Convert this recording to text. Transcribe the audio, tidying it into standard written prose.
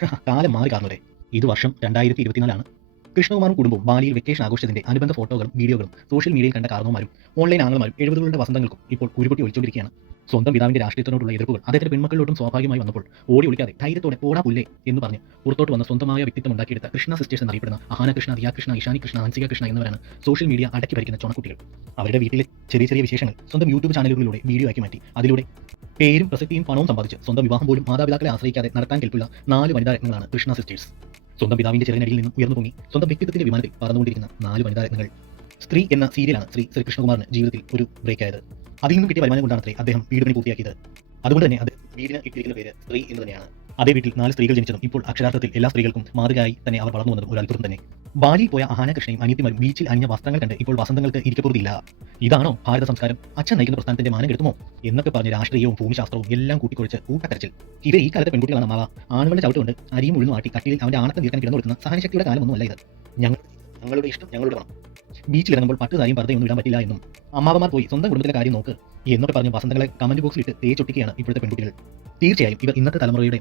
കാലം മാറി കാർന്നവരെ. ഇത് വർഷം 2024 കൃഷ്ണകുമാറും കുടുംബവും ബാലിയിൽ വെക്കേഷൻ ആഘോഷിച്ചതിന്റെ അനുബന്ധ ഫോട്ടോകളും വീഡിയോകളും സോഷ്യൽ മീഡിയയിൽ കണ്ട കാരണവന്മാരും ഓൺലൈൻ ആംഗലമാരും 70കളുടെ വസന്തങ്ങൾക്കും ഇപ്പോൾ ഉരുപൊട്ടി ഒളിച്ചുകൊണ്ടിരിക്കുകയാണ്. സ്വന്തം പിതാവിന്റെ രാഷ്ട്രീയത്തിനോടുള്ള എതിർപ്പുകൾ അദ്ദേഹത്തിന്റെ പെൺമക്കളിലോട്ടും സ്വാഭാവികമായി വന്നപ്പോൾ ഓടി ഒളിക്കാതെ ധൈര്യത്തോടെ പോടാ പുല്ലേ എന്ന് പറഞ്ഞ് പുറത്തോട്ട് വന്ന സ്വന്തമായ വ്യക്തിത്വം ഉണ്ടാക്കിയെടുത്ത കൃഷ്ണ സിസ്റ്റേഴ്സ് എന്നറിയപ്പെടുന്ന അഹാന കൃഷ്ണ, ദിയ കൃഷ്ണ, ഇഷാനി കൃഷ്ണ, ഹൻസിക കൃഷ്ണ എന്നിവരാണ് സോഷ്യൽ മീഡിയ അടക്കി ഭരിക്കുന്ന ചുണക്കുട്ടികൾ. അവരുടെ വീട്ടിലെ ചെറിയ ചെറിയ വിശേഷങ്ങൾ സ്വന്തം യൂട്യൂബ് ചാനലുകളിലൂടെ വീഡിയോ ആക്കി മാറ്റി അതിലൂടെ പേരും പ്രസക്തിയും പണവും സമ്പാദിച്ച് സ്വന്തം വിവാഹം പോലും മാതാപിതാക്കളെ ആശ്രയിക്കാതെ നടത്താൻ കെൽപ്പുള്ള 4 വനിതാ രത്നങ്ങളാണ് കൃഷ്ണ സിസ്റ്റേഴ്സ്. സ്വന്തം പിതാവിന്റെ ചെറുനടിയിൽ നിന്നും ഉയർന്നു പൊങ്ങി സ്വന്തം വ്യക്തിത്വത്തിന്റെ വിമാനത്തിൽ പറന്നുകൊണ്ടിരിക്കുന്ന 4 വനിതാ രത്നങ്ങൾ. സ്ത്രീ എന്ന സീരിയലാണ് ശ്രീകൃഷ്ണകുമാറിന് ജീവിതത്തിൽ ഒരു ബ്രേക്ക് ആയത്. അതിൽ നിന്നും കിട്ടിയ വരുമാനം കൊണ്ടാണ് അദ്ദേഹം വീട് പണി പൂർത്തിയാക്കിയത്. അതുകൊണ്ട് തന്നെ അത് വീടിന് ഇട്ടിരിക്കുന്ന പേര് സ്ത്രീ എന്ന് തന്നെയാണ്. അതേ വീട്ടിൽ 4 സ്ത്രീകൾ ജനിച്ചതും ഇപ്പോൾ അക്ഷരാർത്ഥത്തിൽ എല്ലാ സ്ത്രീകൾക്കും മാതൃകയായി തന്നെ അവർ വളർന്നു വന്നതും ഒരു അത്ഭുതം തന്നെ. ബാലിയിൽ പോയ അഹാന കൃഷ്ണയും അനിയത്തിമാരും ബീച്ചിൽ അണിഞ്ഞ വസ്ത്രങ്ങൾ കണ്ട് ഇപ്പോൾ വസന്തങ്ങൾക്ക് ഇരിക്കപ്പുറത്തില്ല. ഇതാണോ ഭാരത സംസ്കാരം? അച്ഛൻ നയിക്കുന്ന പ്രസ്ഥാനത്തിന്റെ മാനം കെടുത്തുമോ എന്നൊക്കെ പറഞ്ഞ് രാഷ്ട്രീയവും ഭൂമിശാസ്ത്രവും എല്ലാം കൂട്ടിക്കുറിച്ച് കൂട്ടക്കരച്ചിൽ. ഇവർ ഈ കാലത്തെ പെൺകുട്ടികളാണ് മാവ. ആണുങ്ങളുടെ ചവിട്ടുകൊണ്ട് അരിയും ഉഴുന്നു ആട്ടി കട്ടിലിൽ അവന്റെ ആണത്തം തീർക്കാൻ കിടന്നു കൊടുക്കുന്ന സഹനശക്തിയുടെ കാലമൊന്നുമല്ല ഇത്. ഞങ്ങളുടെ ഇഷ്ടം ഞങ്ങളുടെ പണം. ബീച്ചിലിറങ്ങുമ്പോൾ പട്ടുതാരിയും പർദ്ദയൊന്നും ഇടാൻ പറ്റില്ല എന്നും അമ്മാവന്മാർ പോയി സ്വന്തം കുടുംബത്തിലെ കാര്യം നോക്ക് എന്നൊക്കെ പറഞ്ഞ് വസന്തങ്ങളെ കമന്റ് ബോക്സിൽ ഇട്ട് തേച്ചൊട്ടിക്കുകയാണ് ഇപ്പോഴത്തെ പെൺകുട്ടികൾ. തീർച്ചയായും ഇവർ ഇന്നത്തെ തലമുറയുടെ